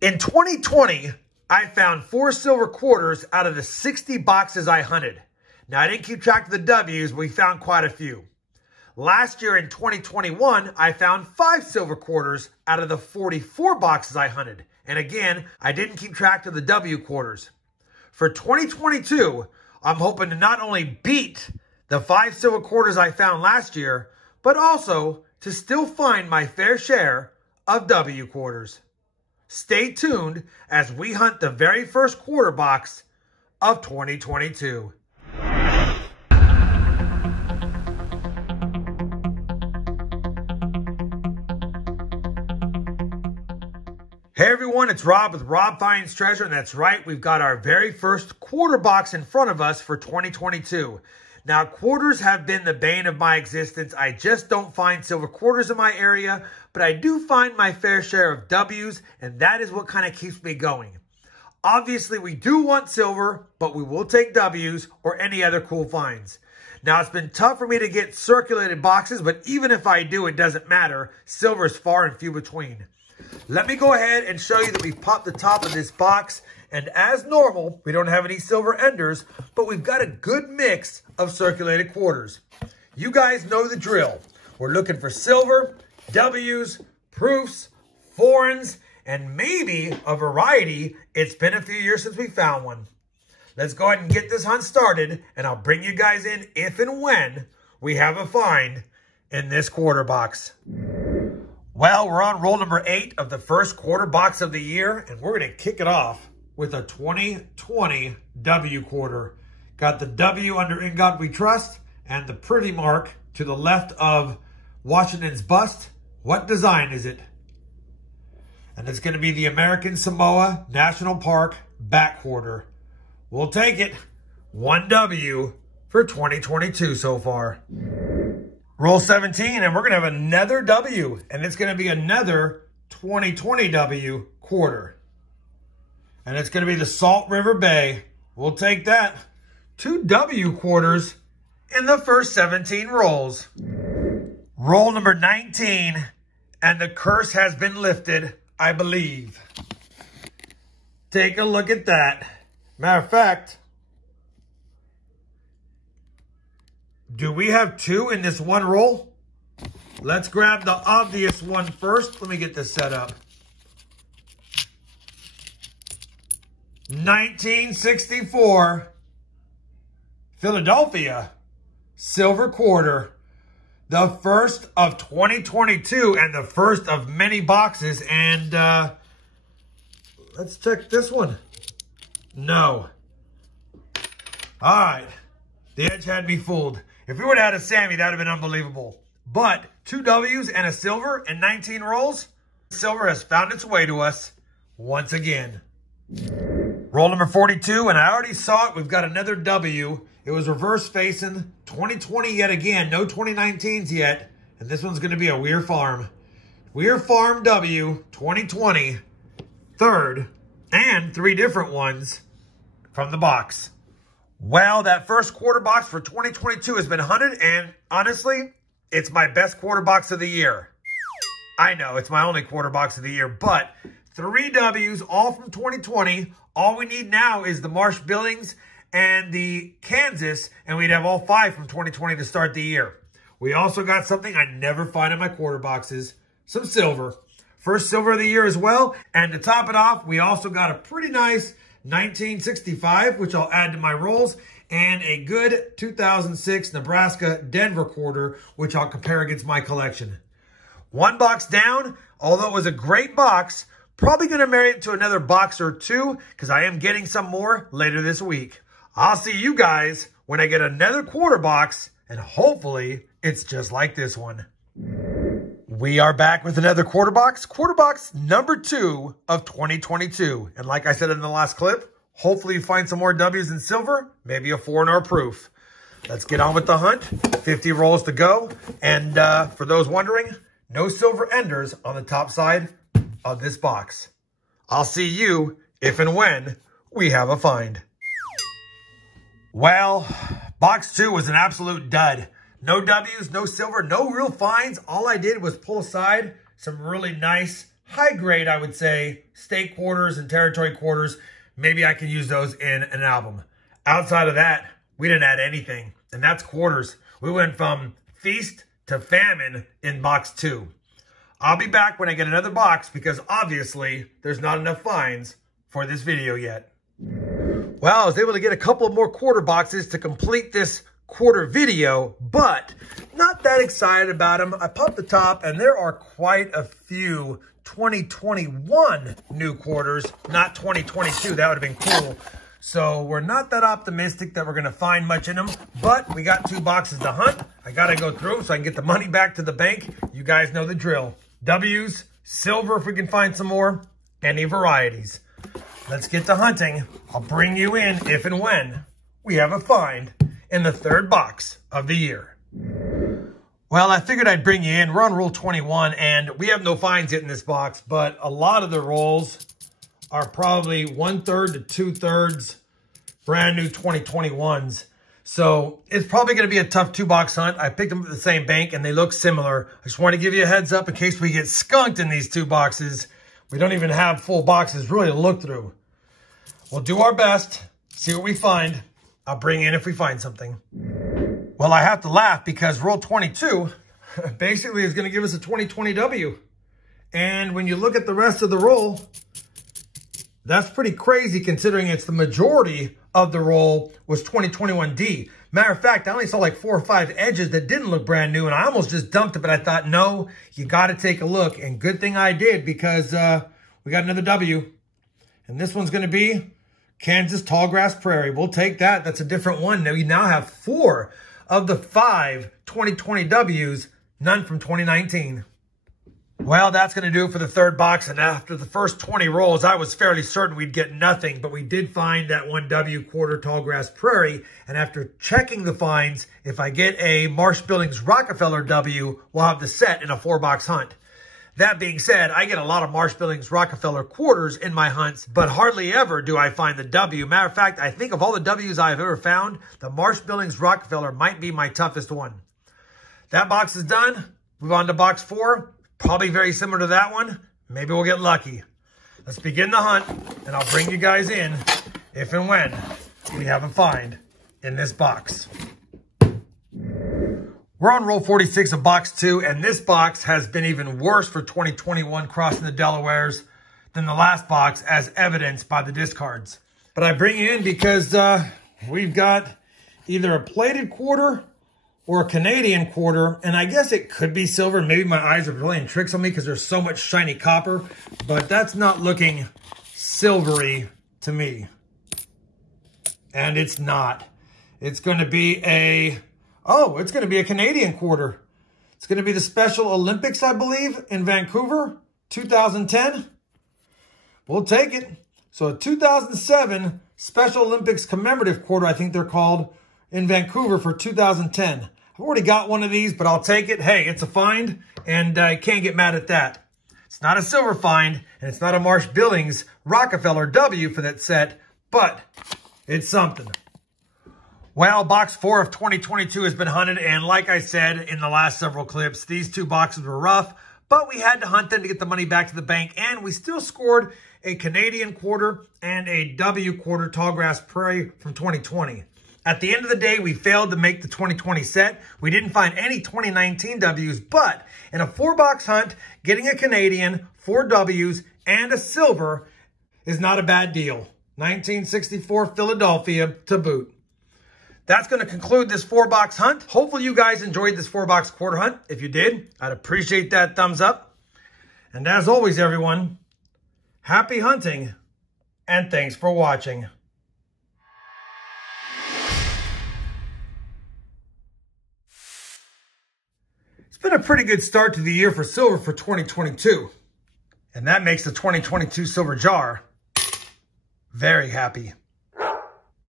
In 2020, I found 4 silver quarters out of the 60 boxes I hunted. Now, I didn't keep track of the W's, but we found quite a few. Last year in 2021, I found 5 silver quarters out of the 44 boxes I hunted. And again, I didn't keep track of the W quarters. For 2022, I'm hoping to not only beat the 5 silver quarters I found last year, but also to still find my fair share of W quarters. Stay tuned as we hunt the very first quarter box of 2022. Hey everyone, it's Rob with RobFindsTreasure, and that's right, we've got our very first quarter box in front of us for 2022. Now, quarters have been the bane of my existence. I just don't find silver quarters in my area, but I do find my fair share of W's, and that is what kind of keeps me going. Obviously, we do want silver, but we will take W's or any other cool finds. Now, it's been tough for me to get circulated boxes, but even if I do, it doesn't matter. Silver is far and few between. Let me go ahead and show you that we've popped the top of this box. And as normal, we don't have any silver enders, but we've got a good mix of circulated quarters. You guys know the drill. We're looking for silver, W's, proofs, foreigns, and maybe a variety. It's been a few years since we found one. Let's go ahead and get this hunt started, and I'll bring you guys in if and when we have a find in this quarter box. Well, we're on roll number 8 of the first quarter box of the year, and we're going to kick it off with a 2020 W quarter. Got the W under In God We Trust and the pretty mark to the left of Washington's bust. What design is it? And it's going to be the American Samoa National Park back quarter. We'll take it. 1 W for 2022 so far. Roll 17, and we're going to have another W, and it's going to be another 2020 W quarter. And it's going to be the Salt River Bay. We'll take that. 2 W quarters in the first 17 rolls. Roll number 19, and the curse has been lifted, I believe. Take a look at that. Matter of fact, do we have 2 in this one roll? Let's grab the obvious one first. Let me get this set up. 1964 Philadelphia silver quarter. The first of 2022 and the first of many boxes. And let's check this one. No. All right. The edge had me fooled. If we would have had a Sammy, that would have been unbelievable. But 2 W's and a silver in 19 rolls. Silver has found its way to us once again. Roll number 42, and I already saw it. We've got another W. It was reverse facing. 2020 yet again. No 2019s yet. And this one's going to be a Weir Farm. Weir Farm W 2020. Third. And 3 different ones from the box. Well, that first quarter box for 2022 has been hunted, and honestly, it's my best quarter box of the year. I know, it's my only quarter box of the year, but 3 W's, all from 2020. All we need now is the Marsh Billings and the Kansas, and we'd have all 5 from 2020 to start the year. We also got something I never find in my quarter boxes, some silver. First silver of the year as well, and to top it off, we also got a pretty nice 1965, which I'll add to my rolls, and a good 2006 Nebraska Denver quarter, which I'll compare against my collection. 1 box down, although it was a great box, probably going to marry it to another box or 2, because I am getting some more later this week. I'll see you guys when I get another quarter box, and hopefully it's just like this one. We are back with another quarter box number 2 of 2022. And like I said in the last clip, hopefully you find some more W's in silver, maybe a foreign or a proof. Let's get on with the hunt. 50 rolls to go. And for those wondering, no silver enders on the top side of this box. I'll see you if and when we have a find. Well, box 2 was an absolute dud. No W's, no silver, no real finds. All I did was pull aside some really nice high grade, I would say, state quarters and territory quarters. Maybe I can use those in an album. Outside of that, we didn't add anything, and that's quarters. We went from feast to famine in box 2. I'll be back when I get another box because obviously there's not enough finds for this video yet. Well, I was able to get a couple of more quarter boxes to complete this quarter video, but not that excited about them. I popped the top and there are quite a few 2021 new quarters, not 2022. That would have been cool. So we're not that optimistic that we're going to find much in them, but we got 2 boxes to hunt. I got to go through so I can get the money back to the bank. You guys know the drill. W's, silver if we can find some more, any varieties. Let's get to hunting. I'll bring you in if and when we have a find in the 3rd box of the year. Well, I figured I'd bring you in. We're on roll 21, and we have no finds yet in this box, but a lot of the rolls are probably 1/3 to 2/3 brand new 2021s. So it's probably going to be a tough 2-box hunt. I picked them at the same bank, and they look similar. I just want to give you a heads up in case we get skunked in these 2 boxes. We don't even have full boxes really to look through. We'll do our best, see what we find. I'll bring in if we find something. Well, I have to laugh because roll 22 basically is going to give us a 2020 W. And when you look at the rest of the roll, that's pretty crazy considering it's the majority of the roll was 2021 D. Matter of fact, I only saw like 4 or 5 edges that didn't look brand new, and I almost just dumped it, but I thought, no, you got to take a look. And good thing I did because we got another W. And this one's going to be Kansas Tallgrass Prairie. We'll take that. That's a different one. Now, you now have 4 of the 5 2020 Ws, none from 2019. Well, that's going to do it for the 3rd box. And after the first 20 rolls, I was fairly certain we'd get nothing. But we did find that 1 W quarter Tallgrass Prairie. And after checking the finds, if I get a Marsh Billings Rockefeller W, we'll have the set in a 4-box hunt. That being said, I get a lot of Marsh Billings Rockefeller quarters in my hunts, but hardly ever do I find the W. Matter of fact, I think of all the Ws I've ever found, the Marsh Billings Rockefeller might be my toughest one. That box is done. Move on to box 4. Probably very similar to that one. Maybe we'll get lucky. Let's begin the hunt, and I'll bring you guys in if and when we have a find in this box. We're on roll 46 of box 2, and this box has been even worse for 2021 crossing the Delawares than the last box, as evidenced by the discards. But I bring you in because we've got either a plated quarter or a Canadian quarter, and I guess it could be silver. Maybe my eyes are playing tricks on me because there's so much shiny copper, but that's not looking silvery to me. And it's not. It's going to be a... Oh, it's going to be a Canadian quarter. It's going to be the Special Olympics, I believe, in Vancouver, 2010. We'll take it. So a 2007 Special Olympics commemorative quarter, I think they're called, in Vancouver for 2010. I've already got one of these, but I'll take it. Hey, it's a find, and I can't get mad at that. It's not a silver find, and it's not a Marsh Billings Rockefeller W for that set, but it's something. Well, box 4 of 2022 has been hunted, and like I said in the last several clips, these 2 boxes were rough, but we had to hunt them to get the money back to the bank, and we still scored a Canadian quarter and a W quarter Tallgrass Prairie from 2020. At the end of the day, we failed to make the 2020 set. We didn't find any 2019 Ws, but in a 4-box hunt, getting a Canadian, 4 Ws, and a silver is not a bad deal. 1964 Philadelphia to boot. That's going to conclude this 4-box hunt. Hopefully you guys enjoyed this 4-box quarter hunt. If you did, I'd appreciate that thumbs up. And as always, everyone, happy hunting and thanks for watching. It's been a pretty good start to the year for silver for 2022. And that makes the 2022 silver jar very happy.